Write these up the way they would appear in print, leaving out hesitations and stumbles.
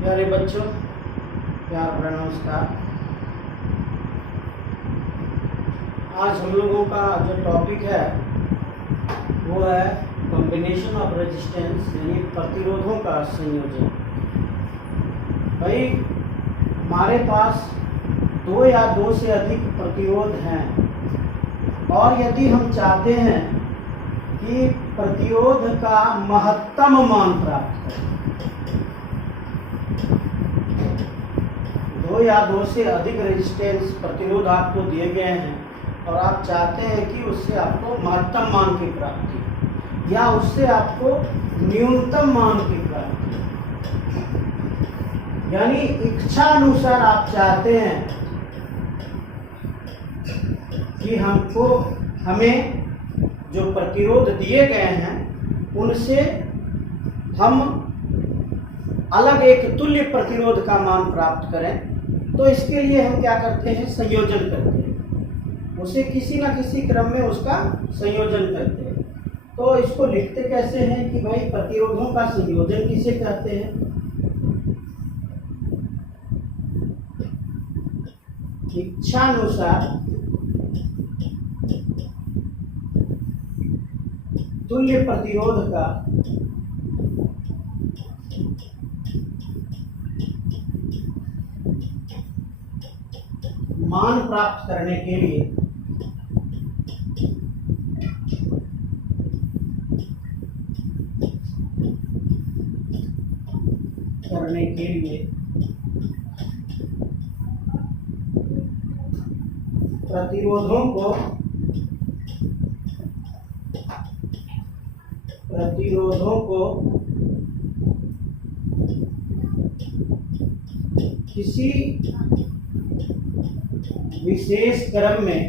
प्यारे बच्चों, प्यार भरा नमस्कार। आज हम लोगों का जो टॉपिक है वो है कॉम्बिनेशन ऑफ रेजिस्टेंस, यानी प्रतिरोधों का संयोजन। भाई, हमारे पास दो या दो से अधिक प्रतिरोध हैं और यदि हम चाहते हैं कि प्रतिरोध का महत्तम मान प्राप्त करें, दो या दो से अधिक रेजिस्टेंस प्रतिरोध आपको दिए गए हैं और आप चाहते हैं कि उससे आपको महत्तम मान की प्राप्ति या उससे आपको न्यूनतम मान की प्राप्ति, यानी इच्छा अनुसार आप चाहते हैं कि हमें जो प्रतिरोध दिए गए हैं उनसे हम अलग एक तुल्य प्रतिरोध का मान प्राप्त करें। तो इसके लिए हम क्या करते हैं, संयोजन करते हैं, उसे किसी न किसी क्रम में उसका संयोजन करते हैं। तो इसको लिखते कैसे हैं कि भाई प्रतिरोधों का संयोजन किसे कहते हैं। इच्छानुसार तुल्य प्रतिरोध का मान प्राप्त करने के लिए प्रतिरोधों को किसी विशेष क्रम में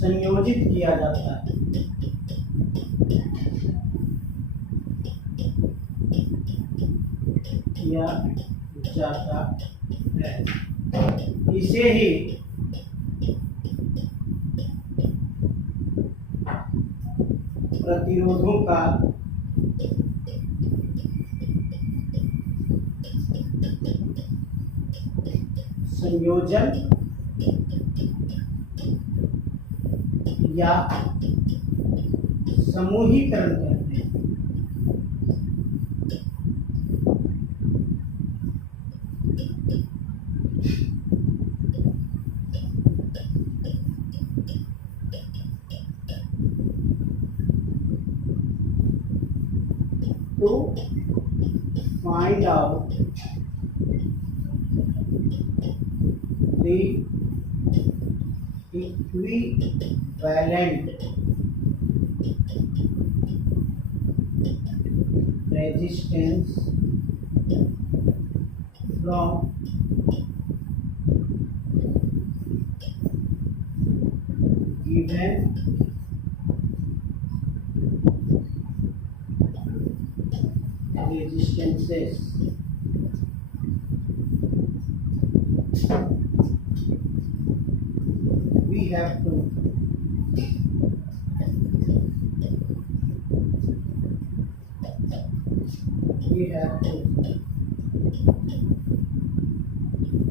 संयोजित किया जाता है। इसे ही प्रतिरोधों का संयोजन या समूहीकरण कहते हैं। To find out the equivalent resistance from given resistances, we have to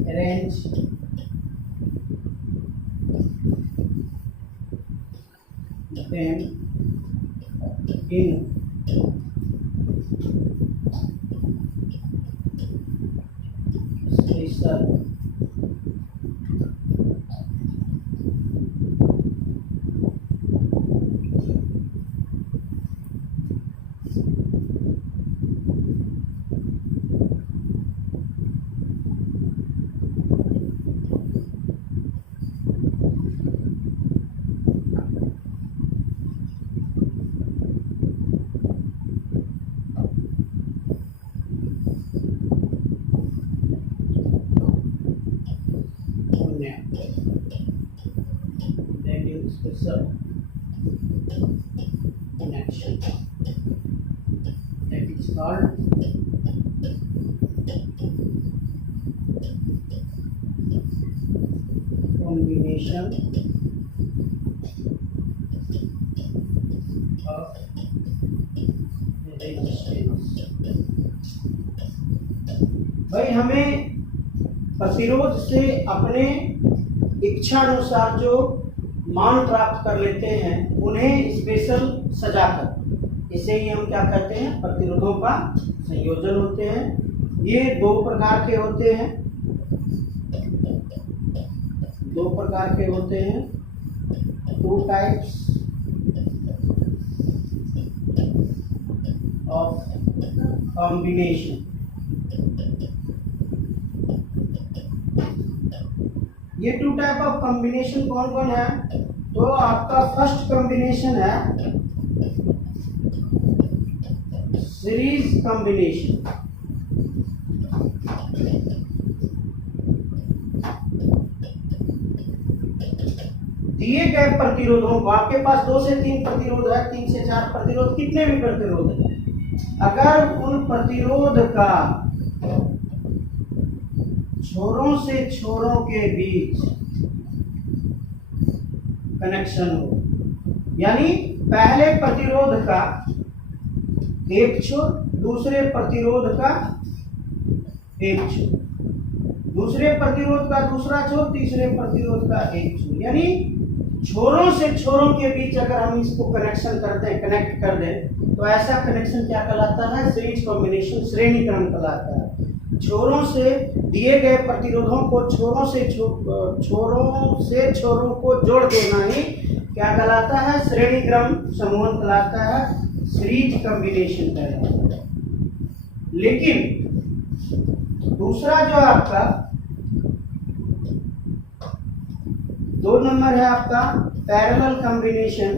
arrange them in special connection that is called combination भाई हमें प्रतिरोध से अपने इच्छा अनुसार जो मान प्राप्त कर लेते हैं उन्हें स्पेशल सजाकर, इसे ही हम क्या कहते हैं, प्रतिरोधों का संयोजन होते हैं। ये दो प्रकार के होते हैं, टू टाइप्स ऑफ कॉम्बिनेशन। ये टू टाइप ऑफ कॉम्बिनेशन कौन कौन है? तो आपका फर्स्ट कॉम्बिनेशन है सीरीज कॉम्बिनेशन। दिए गए प्रतिरोधों को, आपके पास 2 से 3 प्रतिरोध है, 3 से 4 प्रतिरोध, कितने भी प्रतिरोध है, अगर उन प्रतिरोध का छोरों से छोरों के बीच कनेक्शन हो, यानी पहले प्रतिरोध का एक छोर, दूसरे प्रतिरोध का एक छोर, दूसरे प्रतिरोध का दूसरा छोर, तीसरे प्रतिरोध का एक छोर, यानी छोरों से छोरों के बीच अगर हम इसको कनेक्शन कर दें, कनेक्ट कर दें, तो ऐसा कनेक्शन क्या कहलाता है? सीरीज कॉम्बिनेशन, श्रेणी क्रम कहलाता है। छोरों से दिए गए प्रतिरोधों को छोरों से छोरों को जोड़ देना ही क्या कहलाता है? श्रेणी क्रम समूहन कहलाता है, सीरीज कॉम्बिनेशन कहलाता है। लेकिन दूसरा जो आपका 2 नंबर है आपका पैरेलल कॉम्बिनेशन।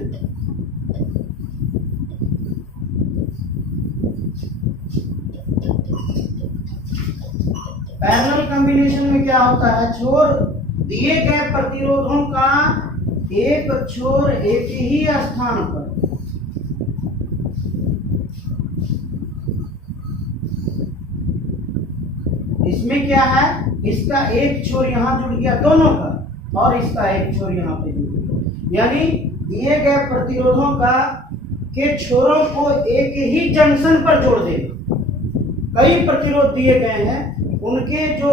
पैरेलल कॉम्बिनेशन में क्या होता है? छोर दिए गए प्रतिरोधों का एक छोर एक ही स्थान पर, इसमें क्या है, इसका एक छोर यहां जुड़ गया दोनों का, और इसका एक छोर यहाँ पे जुड़ गया, यानी दिए गए प्रतिरोधों का के छोरों को एक ही जंक्शन पर जोड़ देना। कई प्रतिरोध दिए गए हैं, उनके जो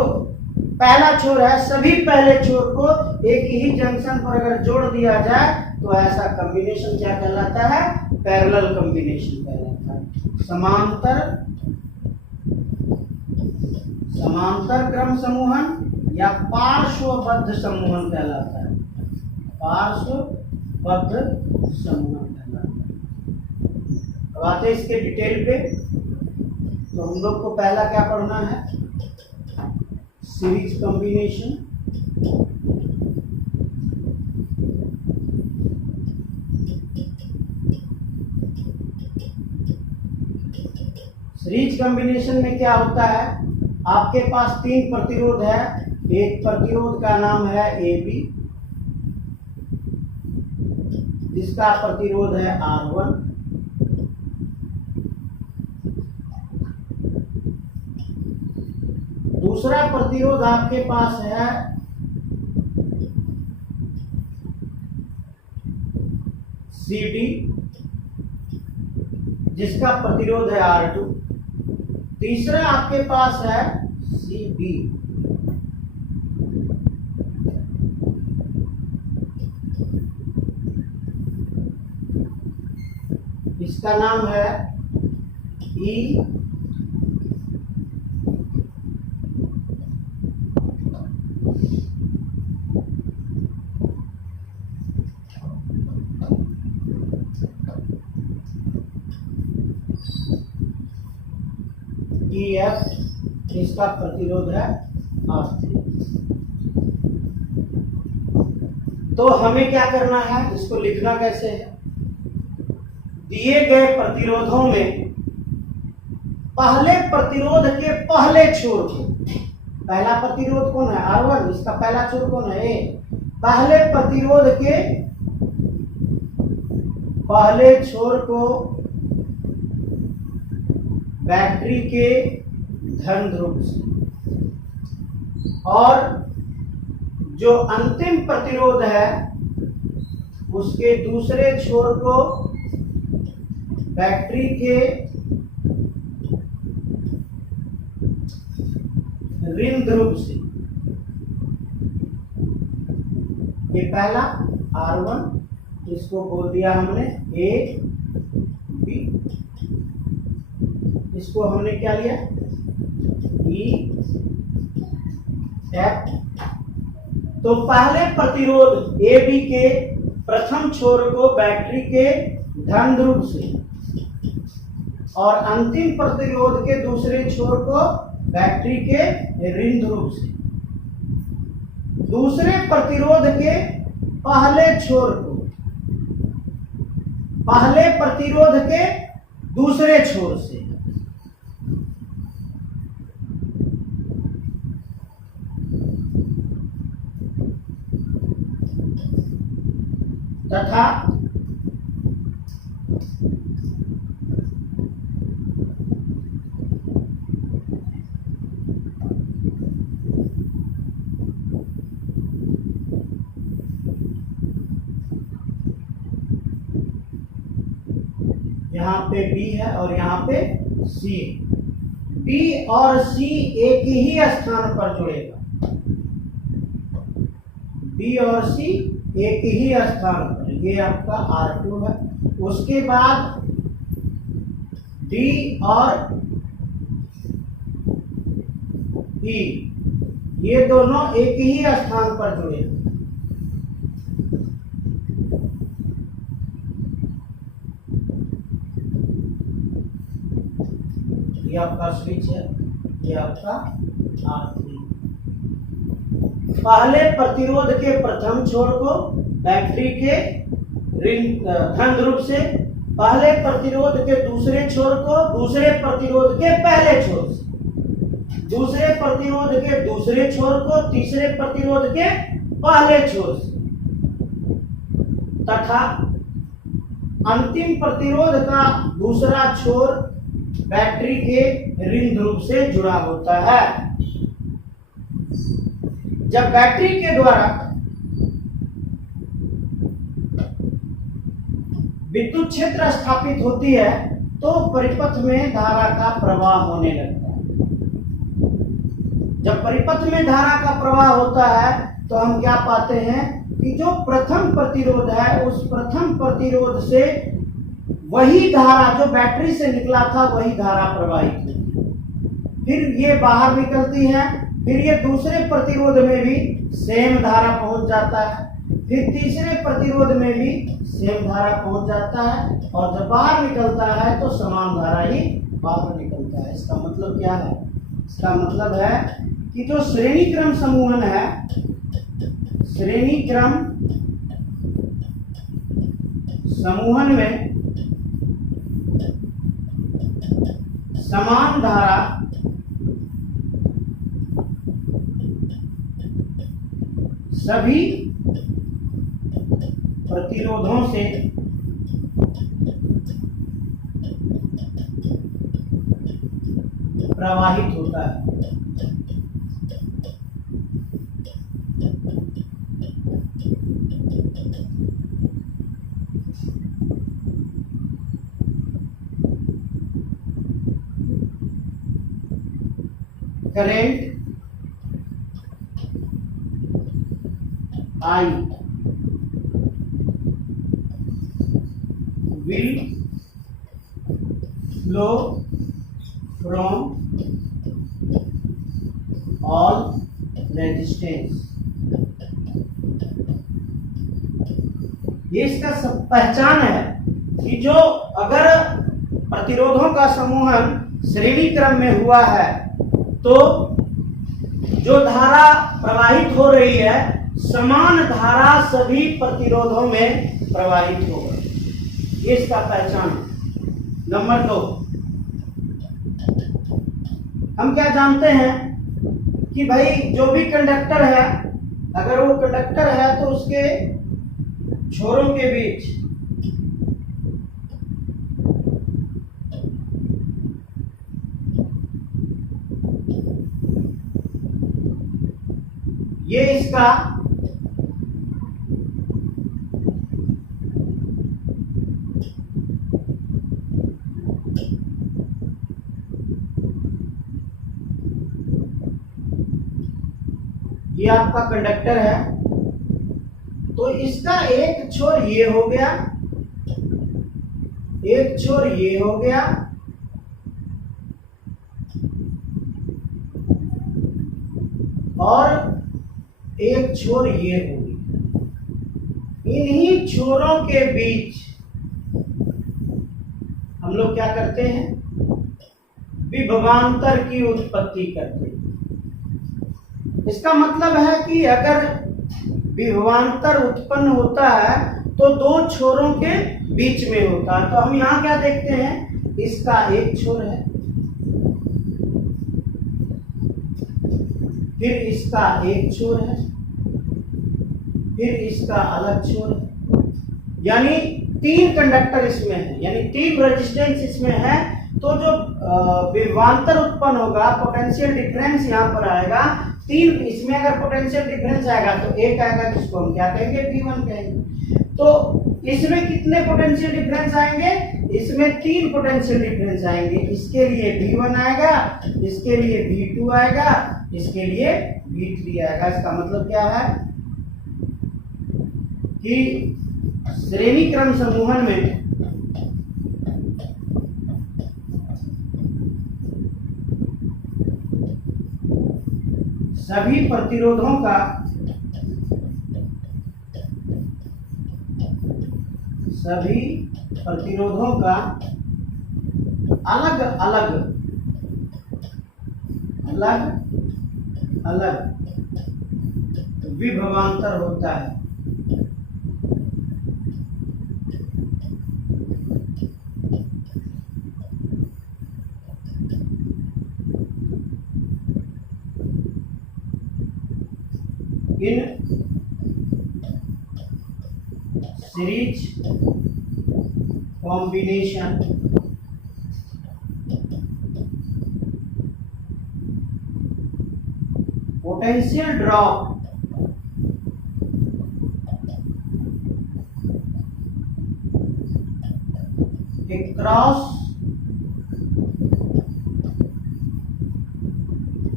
पहला छोर है, सभी पहले छोर को एक ही जंक्शन पर अगर जोड़ दिया जाए तो ऐसा कॉम्बिनेशन क्या कहलाता है? पैरेलल कॉम्बिनेशन कहलाता है। समांतर क्रम समूहन या पार्श्वबद्ध समूहन कहलाता है, पार्श्वबद्ध समूहन कहलाता है। अब आते हैं इसके डिटेल पे। तो हम लोग को पहला क्या पढ़ना है? Series combination. सीरीज कॉम्बिनेशन में क्या होता है? आपके पास 3 प्रतिरोध है, एक प्रतिरोध का नाम है AB, जिसका प्रतिरोध है R1, दूसरा प्रतिरोध आपके पास है CD, जिसका प्रतिरोध है R2, तीसरा आपके पास है CB, इसका नाम है E, EF, इसका प्रतिरोध है R3। तो हमें क्या करना है? इसको लिखना कैसे है? दिए गए प्रतिरोधों में पहले प्रतिरोध के पहले छोर को, पहला प्रतिरोध कौन है? R1, इसका पहला छोर कौन है? A। पहले प्रतिरोध के पहले छोर को बैटरी के धन ध्रुव से, और जो अंतिम प्रतिरोध है उसके दूसरे छोर को बैटरी के ऋण ध्रुव से, ये पहला R1, इसको बोल दिया हमने A B, इसको हमने क्या लिया E F। तो पहले प्रतिरोध AB के प्रथम छोर को बैटरी के धन ध्रुव से और अंतिम प्रतिरोध के दूसरे छोर को बैटरी के ऋण ध्रुव से, दूसरे प्रतिरोध के पहले छोर को पहले प्रतिरोध के दूसरे छोर से, तथा यहाँ पे B है और यहाँ पे C, B और C एक ही स्थान पर जुड़ेगा, B और C एक ही स्थान पर, ये आपका R2 है। उसके बाद D और E ये दोनों एक ही स्थान पर जुड़ेगा, ये आपका स्विच है, ये आपका R3। पहले प्रतिरोध के प्रथम छोर को बैटरी के धन ध्रुव से, पहले प्रतिरोध के दूसरे छोर को दूसरे प्रतिरोध के पहले छोर से, दूसरे प्रतिरोध के दूसरे छोर को तीसरे प्रतिरोध के पहले छोर से, तथा अंतिम प्रतिरोध का दूसरा छोर बैटरी के ऋण ध्रुव से जुड़ा होता है। जब बैटरी के द्वारा विद्युत क्षेत्र स्थापित होती है तो परिपथ में धारा का प्रवाह होने लगता है। जब परिपथ में धारा का प्रवाह होता है तो हम क्या पाते हैं कि जो प्रथम प्रतिरोध है उस प्रथम प्रतिरोध से वही धारा जो बैटरी से निकला था वही धारा प्रवाहित होती है, फिर ये बाहर निकलती है, फिर ये दूसरे प्रतिरोध में भी सेम धारा पहुंच जाता है, फिर तीसरे प्रतिरोध में भी सेम धारा पहुंच जाता है, और जब बाहर निकलता है तो समान धारा ही बाहर निकलता है। इसका मतलब क्या है? इसका मतलब है कि जो श्रेणी क्रम समूहन है, श्रेणी क्रम समूहन में समान धारा सभी प्रतिरोधों से प्रवाहित होता है। Current I will flow from all resistance। ये इसका पहचान है कि जो अगर प्रतिरोधों का समूहन श्रेणी क्रम में हुआ है तो जो धारा प्रवाहित हो रही है समान धारा सभी प्रतिरोधों में प्रवाहित होगा, ये इसका पहचान है। नंबर 2, हम क्या जानते हैं कि भाई जो भी कंडक्टर है, अगर वो कंडक्टर है तो उसके छोरों के बीच ये इसका ये आपका कंडक्टर है, तो इसका एक छोर ये हो गया, एक छोर ये हो गया, और एक छोर ये हो गया। इन्हीं छोरों के बीच हम लोग क्या करते हैं, विभवांतर की उत्पत्ति करते हैं। इसका मतलब है कि अगर विभवांतर उत्पन्न होता है तो दो छोरों के बीच में होता है। तो हम यहां क्या देखते हैं, इसका एक छोर है, फिर इसका एक छोर है, फिर इसका अलग छोर है, यानी 3 कंडक्टर इसमें है, यानी 3 रेजिस्टेंस इसमें है। तो जो विभवांतर उत्पन्न होगा, पोटेंशियल डिफरेंस यहां पर आएगा 3। इसमें अगर पोटेंशियल डिफरेंस आएगा तो एक आएगा, जिसको हम क्या कहेंगे, V1 कहेंगे। तो इसमें कितने पोटेंशियल डिफरेंस आएंगे, इसमें 3 पोटेंशियल डिफरेंस आएंगे। इसके लिए V1 आएगा, इसके लिए V2 आएगा, इसके लिए V3 आएगा। इसका मतलब क्या है कि श्रेणी क्रम समूहन में सभी प्रतिरोधों का अलग अलग विभवांतर होता है। In series combination potential drop across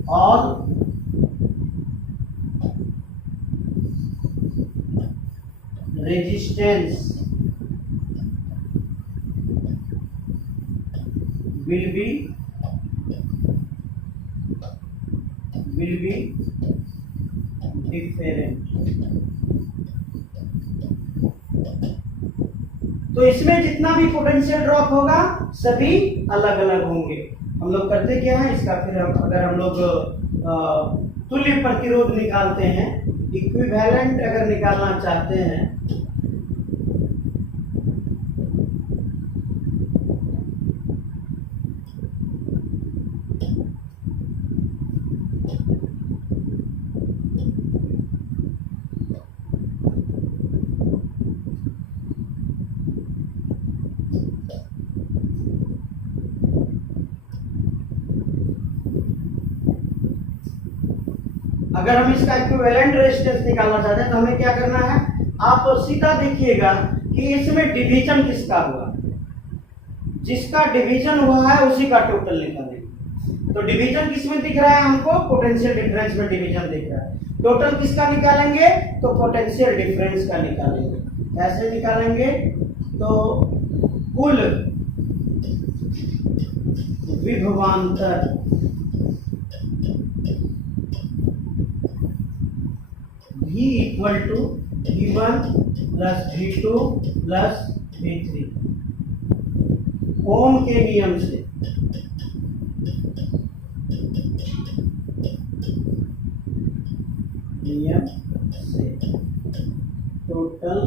all resistance will be different। तो इसमें जितना भी पोटेंशियल ड्रॉप होगा सभी अलग अलग होंगे। हम लोग करते क्या है, इसका फिर अगर हम लोग तुल्य प्रतिरोध निकालते हैं, इक्विवेलेंट अगर निकालना चाहते हैं, अगर हम इसका इक्विवेलेंट रेजिस्टेंस निकालना चाहते हैं तो हमें क्या करना है, आप सीधा देखिएगा कि इसमें डिवीजन किसका हुआ, जिसका डिवीजन हुआ है उसी का टोटल निकालेंगे। तो डिवीजन किसमें दिख रहा है हमको, पोटेंशियल डिफरेंस में डिवीजन दिख रहा है। टोटल किसका निकालेंगे, तो पोटेंशियल डिफरेंस का निकालेंगे। कैसे निकालेंगे, तो कुल विभवांतर V equal to V1 plus V2 plus V3 Ohm के नियम से। Total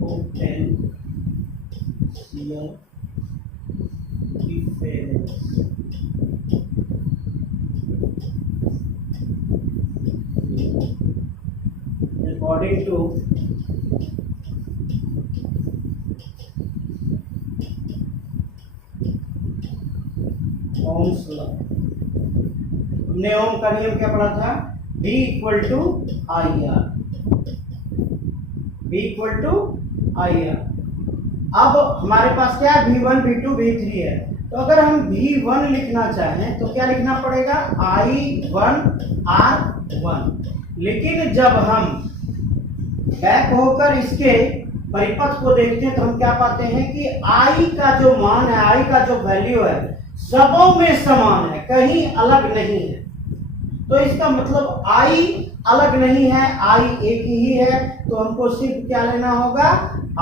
potential difference according to Ohm's law. हमने ओम का नियम क्या पढ़ा था, V equal to I R, V equal to I R. अब हमारे पास क्या है, V1 V2 V3 है, तो तो अगर हम V1 लिखना चाहें तो क्या लिखना पड़ेगा, I1R1। लेकिन जब हम बैक होकर इसके परिपथ को देखते हैं तो हम क्या पाते हैं कि I का जो मान है, I का जो वैल्यू है, सबों में समान है, कहीं अलग नहीं है। तो इसका मतलब I अलग नहीं है, I एक ही है। तो हमको सिर्फ क्या लेना होगा,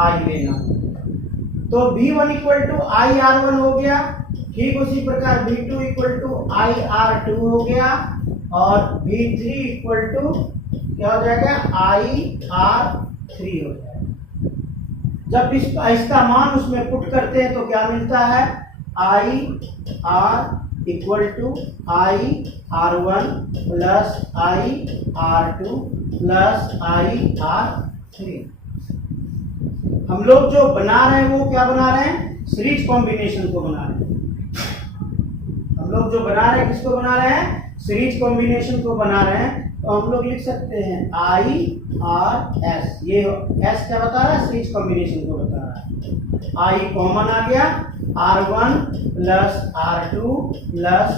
I लेना होगा। तो V1 इक्वल टू IR1 हो गया। ठीक उसी प्रकार V2 इक्वल टू IR2 हो गया और V3 इक्वल टू क्या हो जाएगा, IR3 हो जाएगा। जब इसका मान उसमें पुट करते हैं तो क्या मिलता है, IR equal to IR1 plus IR2 plus IR3। हम लोग जो बना रहे हैं वो क्या बना रहे हैं, सीरीज कॉम्बिनेशन को बना रहे हैं। हम लोग जो बना रहे हैं किसको बना रहे हैं, सीरीज कॉम्बिनेशन को बना रहे हैं। तो हम लोग लिख सकते हैं IRS, ये S क्या बता रहा है, सीरीज कॉम्बिनेशन को बता रहा है। I कॉमन आ गया, R1 plus R2 plus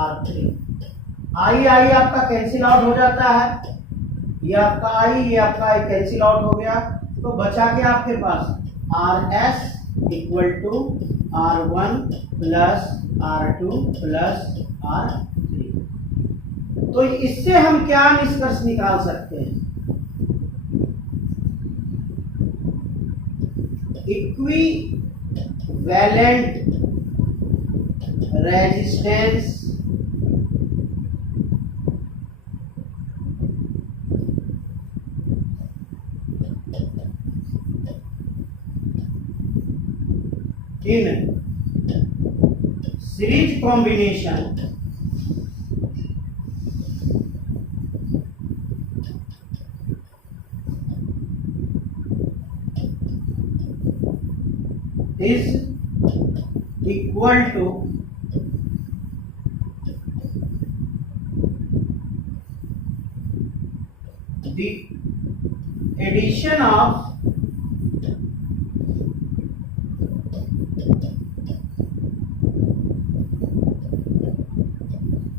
R3। I आपका कैंसिल आउट हो जाता है, ये आपका I, ये आपका I कैंसिल आउट हो गया। तो बचा क्या आपके पास, RS equal to R1 plus R2 plus R3। तो इससे हम क्या निष्कर्ष निकाल सकते हैं, equivalent resistance in series combination is equal to the addition of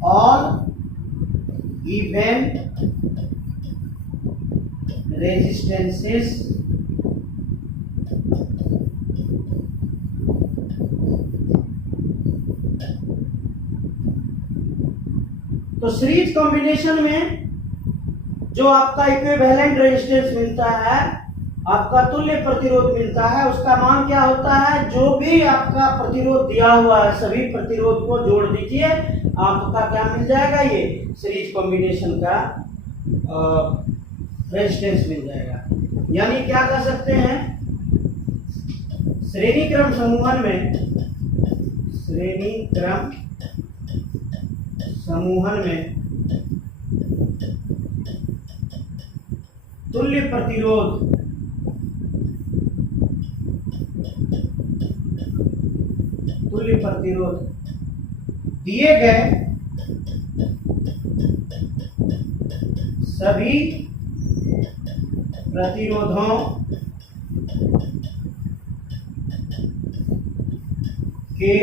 all even resistances तो सीरीज कॉम्बिनेशन में जो आपका इक्विवेलेंट रेजिस्टेंस मिलता है, आपका तुल्य प्रतिरोध मिलता है, उसका मान क्या होता है, जो भी आपका प्रतिरोध दिया हुआ है सभी प्रतिरोध को जोड़ दीजिए, आपका क्या मिल जाएगा, ये सीरीज कॉम्बिनेशन का रेजिस्टेंस मिल जाएगा। यानी क्या कर सकते हैं, श्रेणी क्रम समूहन में तुल्य प्रतिरोध दिए गए सभी प्रतिरोधों के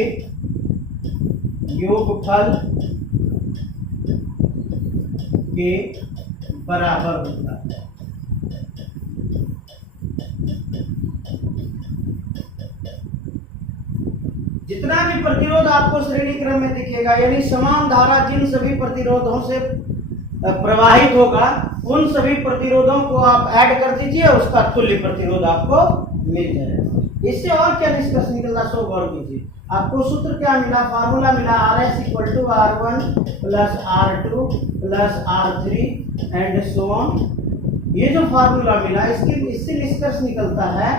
योगफल के बराबर होता है। जितना भी प्रतिरोध आपको श्रेणी क्रम में दिखेगा, यानी समान धारा जिन सभी प्रतिरोधों से प्रवाहित होगा, उन सभी प्रतिरोधों को आप ऐड कर दीजिए, उसका तुल्य प्रतिरोध आपको मिल जाएगा। इससे और क्या निष्कर्ष निकलना, सो गौर कीजिए। आपको सूत्र क्या मिला, फार्मूला मिला RS equal to R1 plus R2 plus R3 and so on. ये जो फार्मूला मिला इससे निष्कर्ष निकलता है,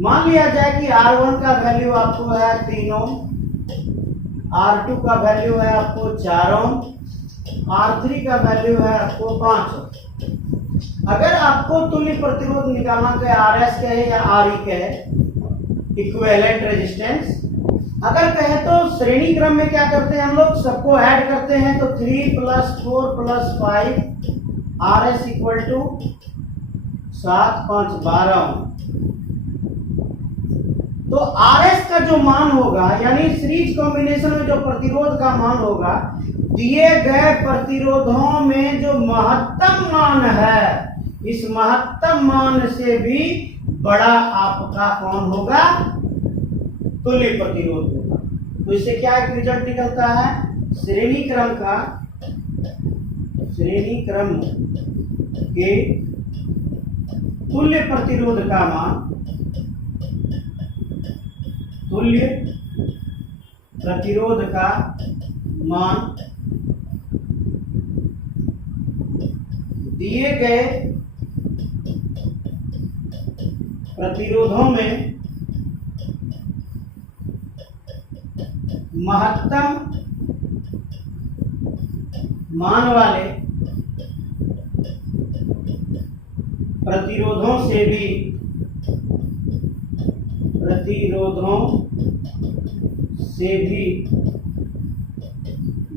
मान लिया जाए कि R1 का वैल्यू आपको है 3 ओम, R2 का वैल्यू है आपको 4 ओम, R3 का वैल्यू है आपको 5 ओम। अगर आपको तुल्य प्रतिरोध निकालना है, RS कहे या RE कहे, इक्विवेलेंट रेजिस्टेंस अगर कहे, तो श्रेणी क्रम में क्या करते हैं हम लोग, सबको ऐड करते हैं। तो 3 plus 4 plus 5 RS equal to 7 5 12। तो तो RS का जो मान होगा, यानी सीरीज कॉम्बिनेशन में जो प्रतिरोध का मान होगा, दिए गए प्रतिरोधों में जो महत्तम मान है, इस महत्तम मान से भी बड़ा आपका कौन होगा? तुल्य प्रतिरोध होगा। तो इससे क्या एक रिजल्ट निकलता है? श्रेणी क्रम के तुल्य प्रतिरोध का मान, तुल्य प्रतिरोध का मान दिए गए प्रतिरोधों में महत्तम मान वाले प्रतिरोधों से भी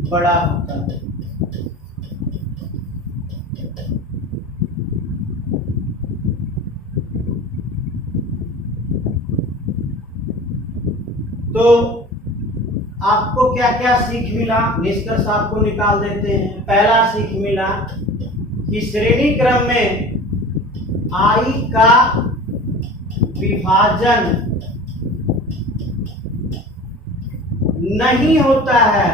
बड़ा होता है। तो आपको क्या क्या सीख मिला? निष्कर्ष आपको निकाल देते हैं। पहला सीख मिला कि श्रेणी क्रम में I का विभाजन नहीं होता है।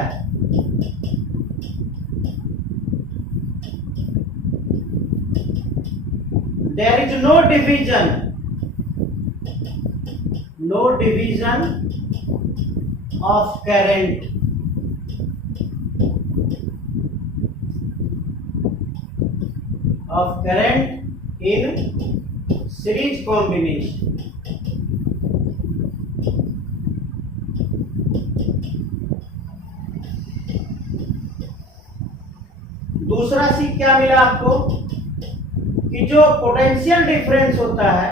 There is no division of current in series combination. दूसरा सीख क्या मिला आपको? कि जो पोटेंशियल डिफरेंस होता है,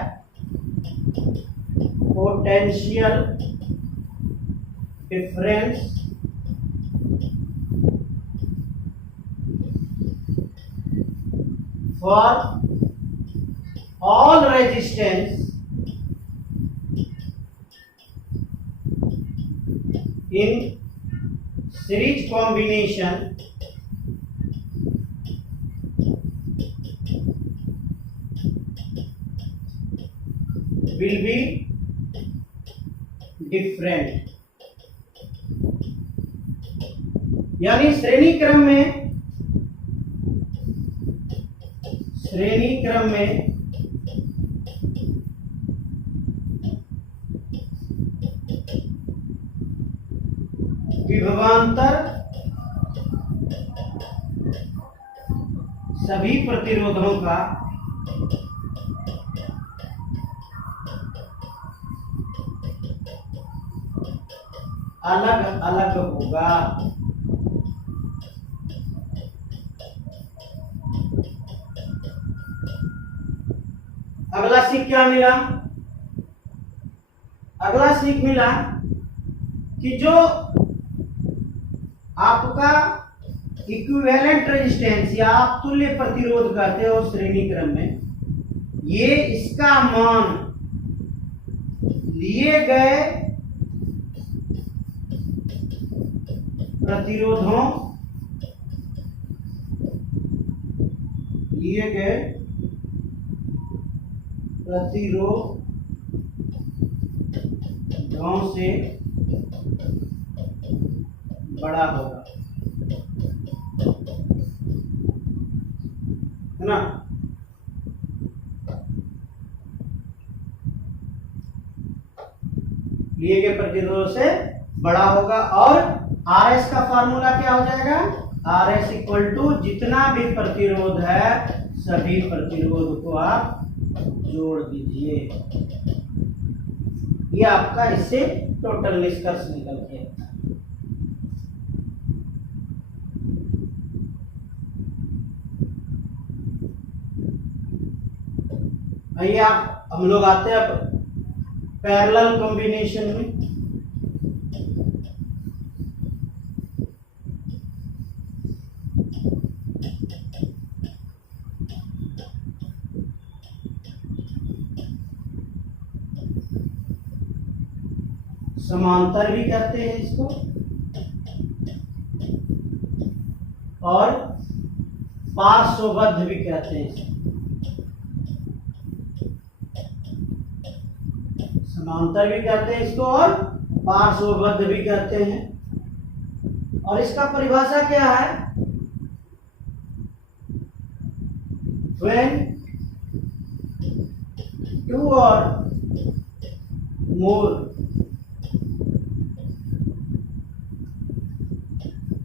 potential difference for all resistance in series combination will be different। यानी श्रेणी क्रम में विभवांतर सभी प्रतिरोधों का अलग अलग होगा। अगला सीख क्या मिला? अगला सीख मिला कि जो आपका इक्विवेलेंट रेजिस्टेंस या आप तुल्य प्रतिरोध कहते हो श्रेणी क्रम में, ये इसका मान लिए गए प्रतिरोधों से बड़ा होगा, है ना? लिए गए प्रतिरोधों से बड़ा होगा। और RS का फार्मूला क्या हो जाएगा? RS इक्वल टू जितना भी प्रतिरोध है सभी प्रतिरोध को आप जोड़ दीजिए। ये आपका इससे टोटल निष्कर्ष निकल के आता है। आइए हम लोग आते हैं अब पैरेलल कॉम्बिनेशन में। समांतर भी कहते हैं इसको, और पार्श्वबद्ध भी कहते हैं इसको। समांतर भी कहते हैं इसको और पार्श्वबद्ध भी कहते हैं। और इसका परिभाषा क्या है? When two or more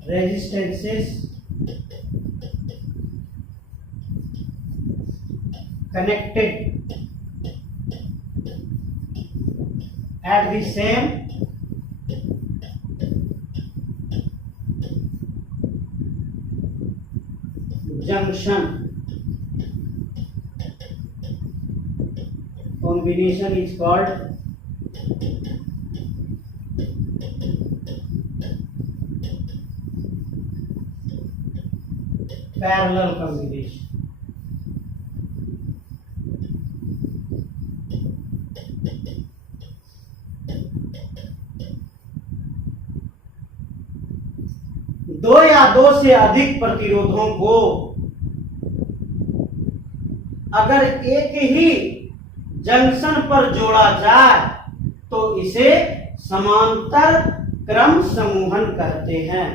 resistances connected at the same junction, combination is called parallel combination। दो या दो से अधिक प्रतिरोधों को अगर एक ही जंक्शन पर जोड़ा जाए तो इसे समांतर क्रम समूहन कहते हैं।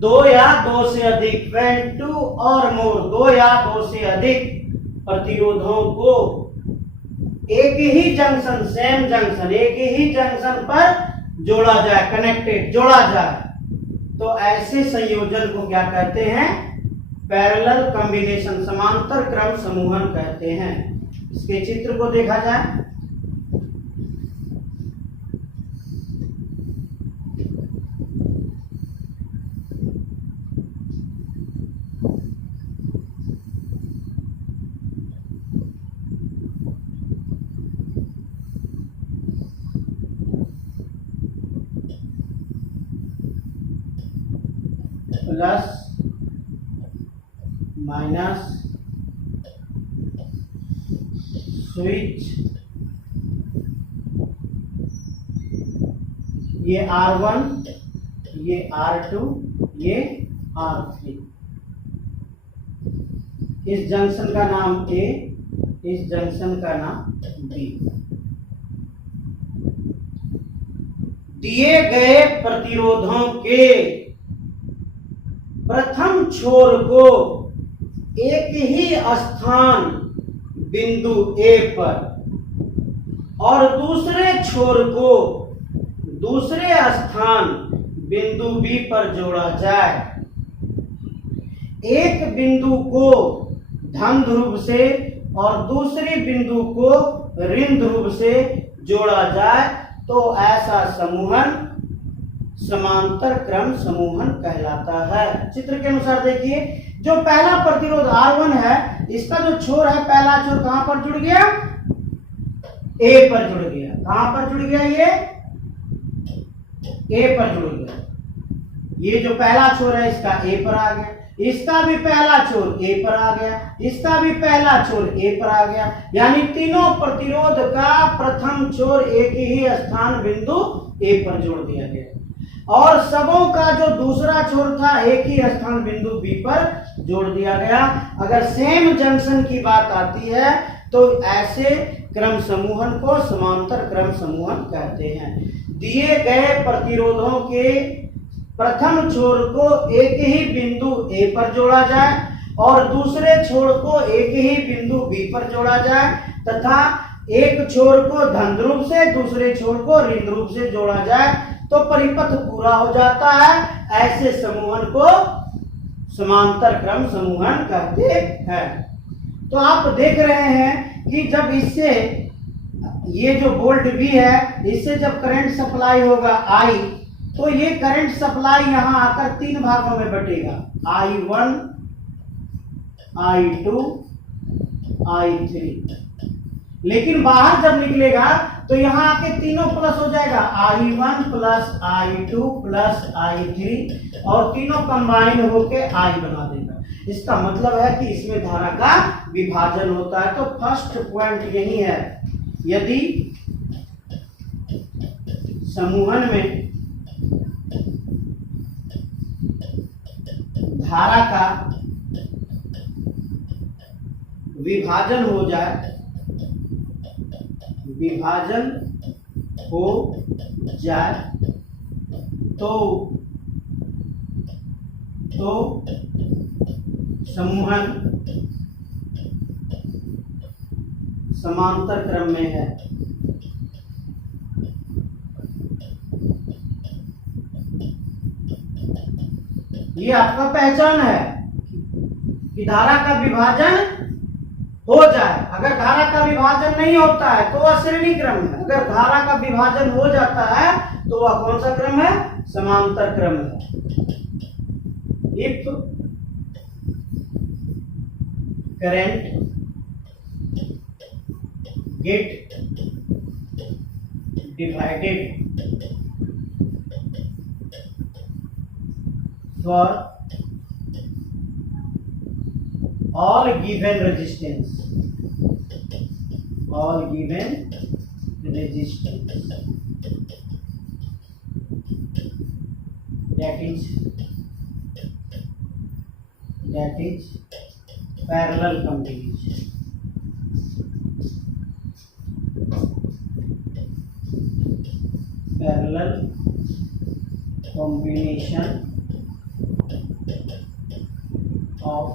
दो या दो से अधिक, when two or more, दो या दो से अधिक प्रतिरोधों को एक ही जंक्शन, सेम जंक्शन, एक ही जंक्शन पर जोड़ा जाए, कनेक्टेड, जोड़ा जाए, तो ऐसे संयोजन को क्या कहते हैं? पैरेलल कॉम्बिनेशन, समांतर क्रम समूहन कहते हैं। इसके चित्र को देखा जाए। प्लस माइनस स्विच, ये R1, ये R2, ये R3। इस जंक्शन का नाम A, इस जंक्शन का नाम B। दिए गए प्रतिरोधों के प्रथम छोर को एक ही स्थान बिंदु A पर और दूसरे छोर को दूसरे स्थान बिंदु B पर जोड़ा जाए। एक बिंदु को धन ध्रुव से और दूसरे बिंदु को ऋण ध्रुव से जोड़ा जाए तो ऐसा समूहन समांतर क्रम समूहन कहलाता है। चित्र के अनुसार देखिए, जो पहला प्रतिरोध R1 है, इसका जो छोर है, पहला छोर कहां पर जुड़ गया? A पर जुड़ गया। कहां पर जुड़ गया? ये A पर जुड़ गया। ये जो पहला छोर है इसका A पर आ गया, इसका भी पहला छोर A पर आ गया, इसका भी पहला छोर A पर आ गया। यानी तीनों प्रतिरोध का प्रथम छोर एक ही स्थान बिंदु A पर जोड़ दिया गया और सबों का जो दूसरा छोर था एक ही स्थान बिंदु B पर जोड़ दिया गया। अगर सेम जंक्शन की बात आती है तो ऐसे क्रम समूहन को समांतर क्रम समूहन कहते हैं। दिए गए प्रतिरोधों के प्रथम छोर को एक ही बिंदु A पर जोड़ा जाए और दूसरे छोर को एक ही बिंदु B पर जोड़ा जाए तथा एक छोर को धन ध्रुव से दूसरे छोर को ऋण ध्रुव से जोड़ा जाए तो परिपथ पूरा हो जाता है। ऐसे समूहन को समांतर क्रम समूहन कहते हैं। तो आप देख रहे हैं कि जब इससे ये जो वोल्ट V है, इससे जब करंट सप्लाई होगा I, तो ये करंट सप्लाई यहां आकर तीन भागों में बटेगा, I1, I2, I3। लेकिन बाहर जब निकलेगा तो यहां आके तीनों प्लस हो जाएगा, I1 plus I2 plus I3 और तीनों कंबाइन होके I बना देगा। इसका मतलब है कि इसमें धारा का विभाजन होता है। तो फर्स्ट पॉइंट यही है, यदि समूहन में धारा का विभाजन हो जाए, विभाजन हो जाए तो समूहन समांतर क्रम में है। ये आपका पहचान है कि धारा का विभाजन हो जाए। अगर धारा का विभाजन नहीं होता है तो वह श्रेणी क्रम है, अगर धारा का विभाजन हो जाता है तो वह कौन सा क्रम है? समांतर क्रम है। If current gate divided for all given resistance, that is parallel combination. Parallel combination of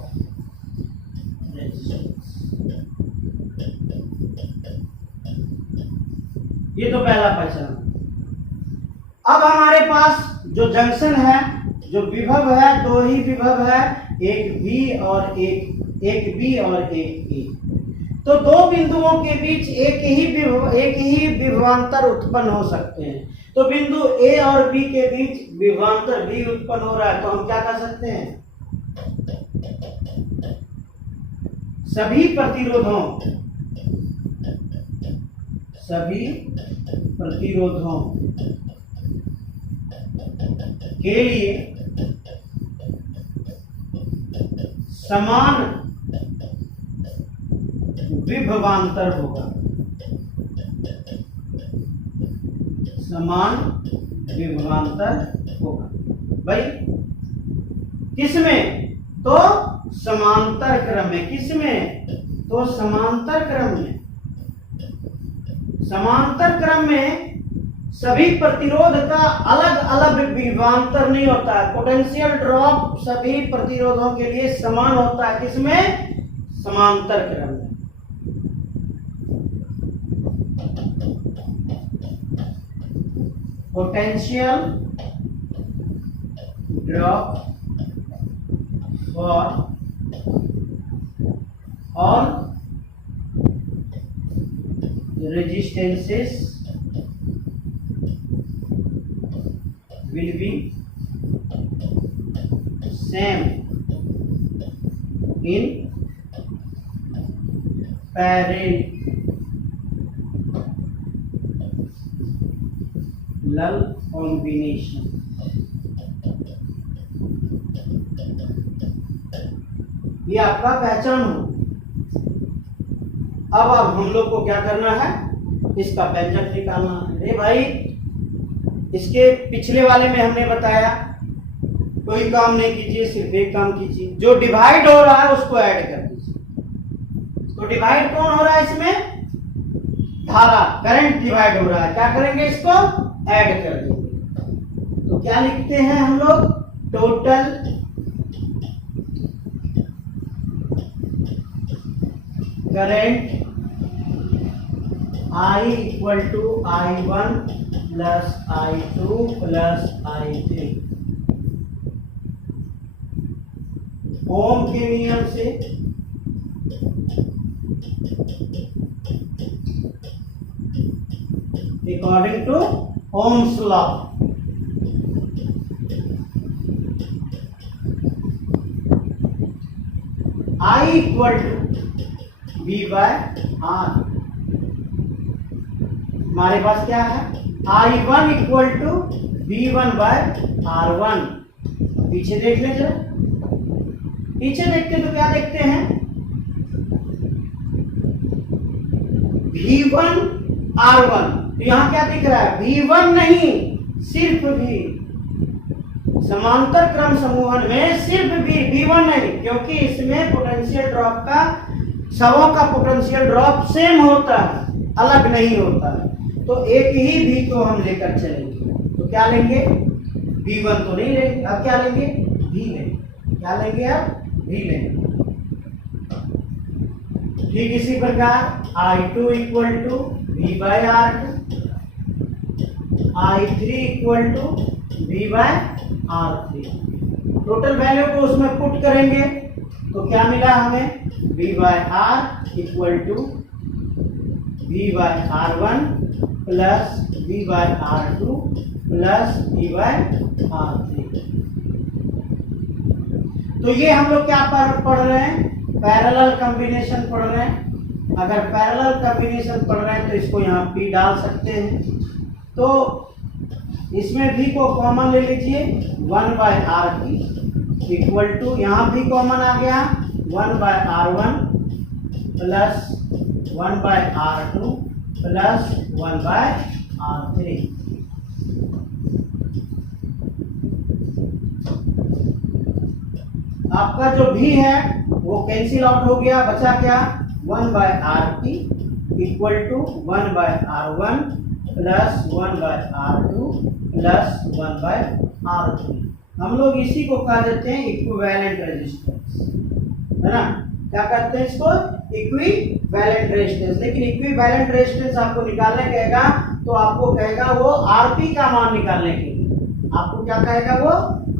resistance। ये तो पहला पहचान। अब हमारे पास जो जंक्शन है, जो विभव है, दो ही विभव है, एक बी और एक बी और एक ए। तो दो बिंदुओं के बीच एक ही विभवांतर उत्पन्न हो सकते हैं। तो बिंदु ए और बी के बीच विभवांतर बी उत्पन्न हो रहा है, तो हम क्या कर सकते हैं? सभी प्रतिरोधों के लिए समान विभवांतर होगा, समान विभवांतर होगा। भाई किसमें? तो समांतर क्रम में। किसमें? तो समांतर क्रम में। समांतर क्रम में सभी प्रतिरोध का अलग अलग विभवांतर नहीं होता है। पोटेंशियल ड्रॉप सभी प्रतिरोधों के लिए समान होता है। किसमें? समांतर क्रम में। Potential drop for all resistances will be same in parallel combination। ये आपका पहचान हो। अब हम लोग को क्या करना है? इसका व्यंजक निकालना है। अरे भाई, इसके पिछले वाले में हमने बताया कोई काम नहीं कीजिए, सिर्फ एक काम कीजिए, जो डिवाइड हो रहा है उसको ऐड कर दीजिए। तो डिवाइड कौन हो रहा है इसमें? धारा, करंट डिवाइड हो रहा है। क्या करेंगे? इसको ऐड कर देंगे। तो क्या लिखते हैं हम लोग? Total current I equal to I1 plus I2 plus I3। Ohm के नियम से according to Ohm's law I equal to V by R। हमारे पास क्या है? I1 equal to V1 bye R1। पीछे देख ले जरा। पीछे देखते तो क्या देखते हैं? V1 R1 तो यहाँ क्या दिख रहा है, V1 नहीं, सिर्फ V। समांतर क्रम समूहन में सिर्फ V1 नहीं, क्योंकि इसमें पोटेंशियल ड्रॉप का, सबों का पोटेंशियल ड्रॉप सेम होता है, अलग नहीं होता है। तो एक ही V को हम लेकर चलेंगे। तो क्या लेंगे, V1 तो नहीं लेंगे, अब क्या लेंगे, V लेंगे। क्या लेंगे, अब V लेंगे। ठीक इसी प्रकार I2 equal to V by R2, I3 equal to V by R3। Total value को उसमें पुट करेंगे तो क्या मिला हमें, V by R equal to V by R1 plus V by R2 plus V by R3। तो ये हम लोग क्या पढ़ रहे हैं, पैरेलल कॉम्बिनेशन पढ़ रहे हैं। अगर पैरेलल कॉम्बिनेशन पढ़ रहे हैं तो इसको यहाँ P डाल सकते हैं। तो इसमें V को कॉमन ले लीजिए, 1 बाय R इक्वल टू, यहाँ भी कॉमन आ गया, 1 by R1 plus 1 by R2 plus 1 by R3। आपका जो V है वो कैंसिल आउट हो गया, बचा क्या, 1 by RP equal to 1 by R1 plus 1 by R2 plus 1 by R3। हम लोग इसी को कह देते हैं इक्विवेलेंट रेजिस्टेंस, है ना। क्या कहते हैं इसको, इक्विवेलेंट रेजिस्टेंस। लेकिन इक्विवेलेंट रेजिस्टेंस आपको निकालने कहेगा तो आपको कहेगा वो आरपी का मान निकालने के लिए, आपको क्या कहेगा वो,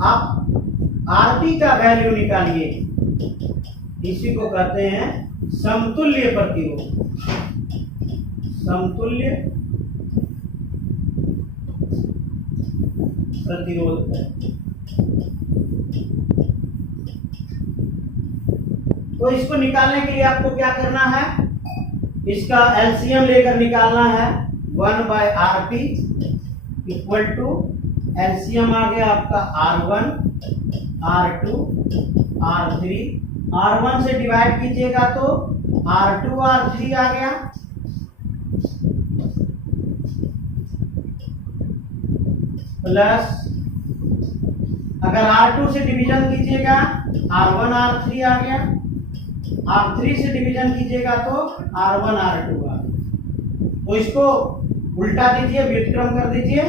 आप आरपी का वैल्यू निकालिए। इसी को कहते हैं समतुल्य प्रतिरोध, समतुल्य प्रतिरोध है। तो इसको निकालने के लिए आपको क्या करना है, इसका एलसीएम लेकर निकालना है। 1 by RP equal to, LCM आ गया आपका R1 R2 R3, R1 से डिवाइड कीजिएगा तो R2 R3 आ गया, प्लस अगर R2 से डिवीजन कीजिएगा R1 R3 आ गया, R3 से डिवीजन कीजिएगा तो R1 R2 आ गया। तो इसको उल्टा दीजिए, व्युत्क्रम कर दीजिए,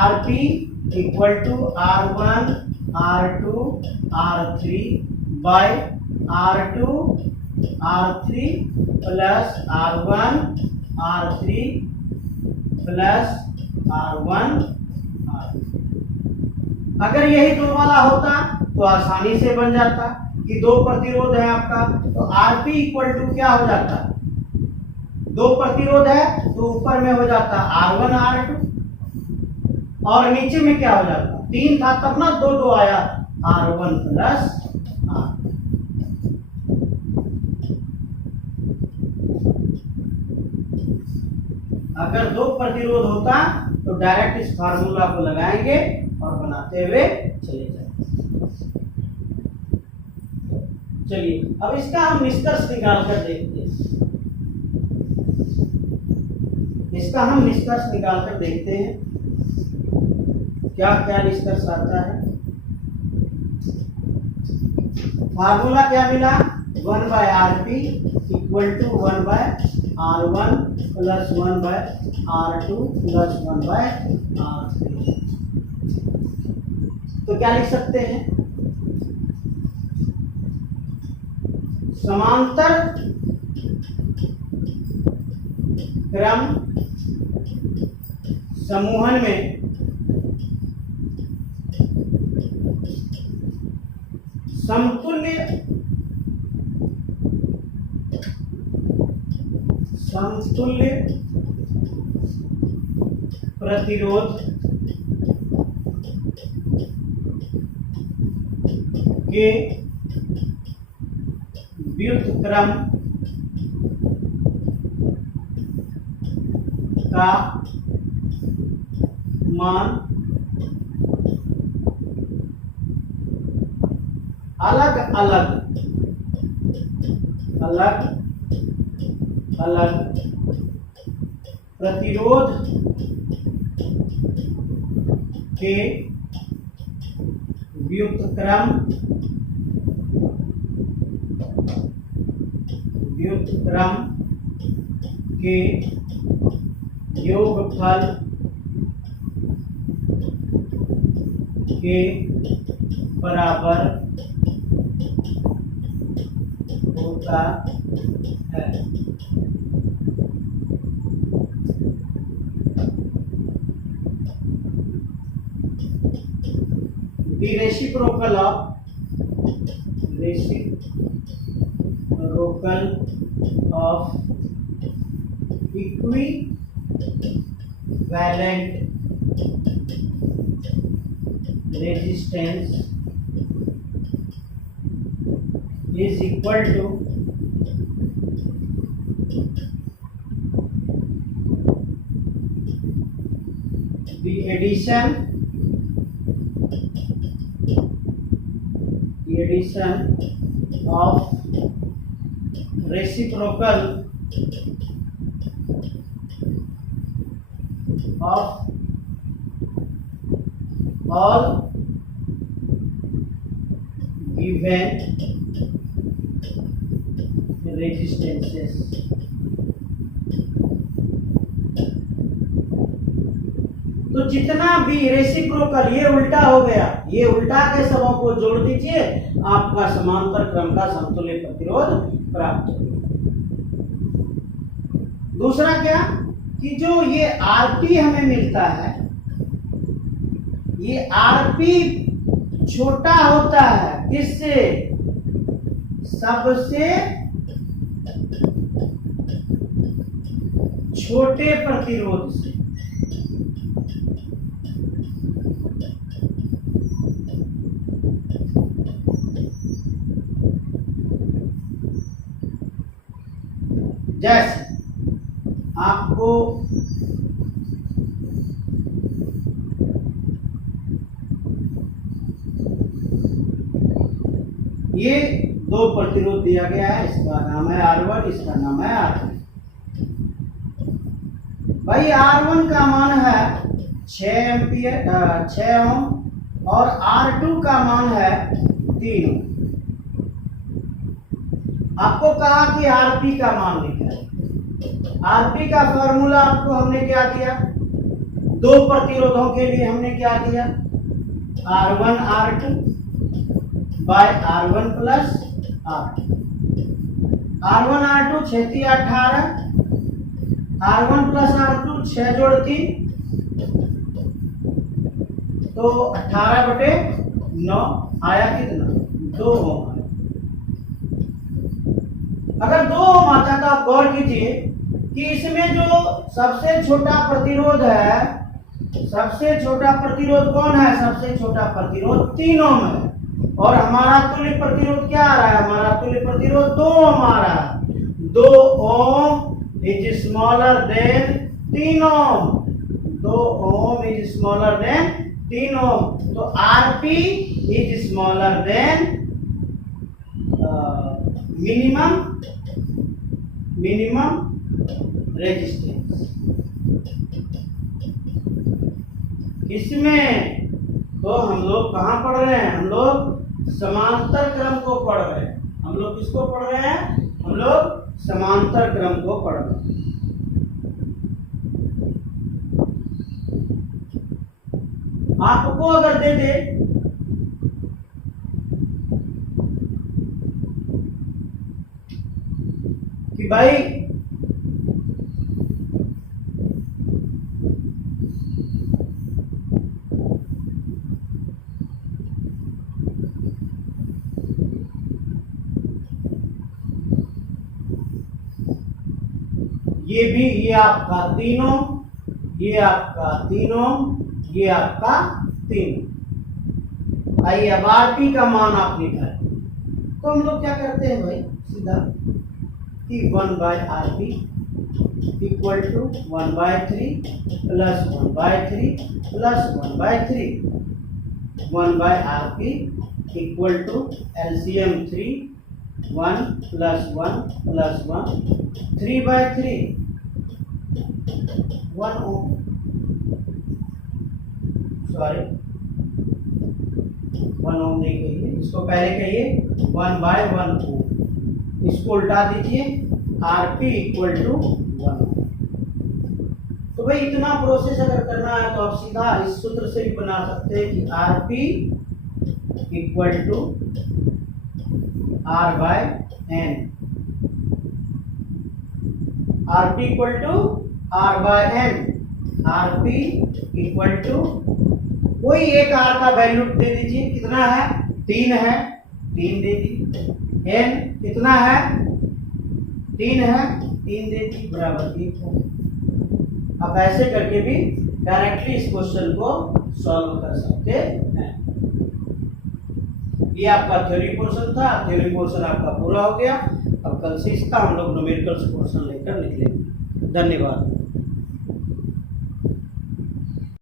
RP equal to R1 R2 R3 by R2 R3 plus R1 R3 plus R1 R3। अगर यही दो वाला होता तो आसानी से बन जाता कि दो प्रतिरोध है आपका, तो RP इक्वल टू क्या हो जाता, दो प्रतिरोध है तो ऊपर में हो जाता R1 R2 और नीचे में क्या हो जाता, तीन था तब ना, दो दो आया, R1 प्लस R। अगर दो प्रतिरोध होता तो डायरेक्ट इस फार्मूला को लगाएंगे और बनाते हुए चले जाएंगे। चलिए अब इसका हम निष्कर्ष निकाल कर देखते हैं, इसका हम निष्कर्ष निकाल कर देखते हैं क्या क्या निष्कर्ष आता है। फार्मूला क्या मिला, 1 by RP equal to 1 by R1 plus 1 by R2 plus 1 by R3। तो क्या लिख सकते हैं, समांतर क्रम समूहन में समतुल्य प्रतिरोध के व्युत्क्रम का मान अलग अलग प्रतिरोध के व्युत्क्रम के योगफल के बराबर होता है। The reciprocal of equivalent resistance is equal to the addition of reciprocal of all given resistances। तो जितना भी रेसिप्रोकल, ये उल्टा हो गया, ये उल्टा के सबों को जोड़ दीजिए, आपका समांतर क्रम का समतुल्य प्रतिरोध प्राप्त होगा। दूसरा क्या कि जो ये आरपी हमें मिलता है, ये आरपी छोटा होता है किससे? सबसे छोटे प्रतिरोध से। जैसे आपको ये दो प्रतिरोध दिया गया है, इसका नाम है R1, इसका नाम है R2। भाई R1 का मान है 6 ओम और R2 का मान है 3 ओम। आपको कहा कि Rp का मान निकालें। Rp का फॉर्मूला आपको हमने क्या दिया? दो प्रतिरोधों के लिए हमने क्या दिया? R1 R2 bye R1 plus R2। R1 R2 6 × 18, R1 plus R2 6 जोड़ 3 तो 18/9 आया कितना? 2 ओम। अगर 2 ओम आता तो आप गौर कीजिए कि इसमें जो सबसे छोटा प्रतिरोध है, सबसे छोटा प्रतिरोध कौन है? सबसे छोटा प्रतिरोध 3 ओम है और हमारा तुल्य प्रतिरोध क्या आ रहा है? हमारा तुल्य प्रतिरोध 2 ओम आ रहा है। 2 ohm is smaller than 3 ohm. 2 ohm is smaller than 3 ohm. तो RP is smaller than minimum resistance. इसमें तो हम लोग कहाँ पढ़ रहे हैं? हम लोग समांतर क्रम को पढ़ रहे हैं। हम लोग किसको पढ़ रहे हैं? हम लोग समांतर क्रम को पढ़ रहे हैं। आपको अगर दे दे कि भाई ये आपका 3 ओम, ये आपका 3 ओम, ये आपका 3। आइए अब आरपी का मान आप निकालें। तो हम लोग क्या करते हैं भाई? सीधा कि 1/RP equal to 1/3 plus 1/3 plus 1/3। 1/RP equal to LCM 3, 1 plus 1 plus 1 3/3। 1 ohm, sorry 1 ohm नहीं कहिए, इसको पहले कहिए 1/1 ओम। इसको उल्टा दीजिए, Rp इक्वल टू 1 ओम। तो भाई इतना प्रोसेस अगर करना है तो आप सीधा इस सूत्र से भी बना सकते हैं कि Rp equal to R/N, Rp equal to R/N, Rp equal to कोई एक R का वैल्यू दे दीजिए, कितना है 3 है, 3 दे दीजिए। N कितना है 3 है, 3 दे दीजिए बराबर 1 हो। आप ऐसे करके भी डायरेक्टली इस क्वेश्चन को सॉल्व कर सकते हैं। ये आपका थ्योरी पोर्शन था, थ्योरी पोर्शन आपका पूरा हो गया। अब कल से इसका हम लोग न्यूमेरिकल्स पोर्शन लेकर निकलेंगे। धन्यवाद।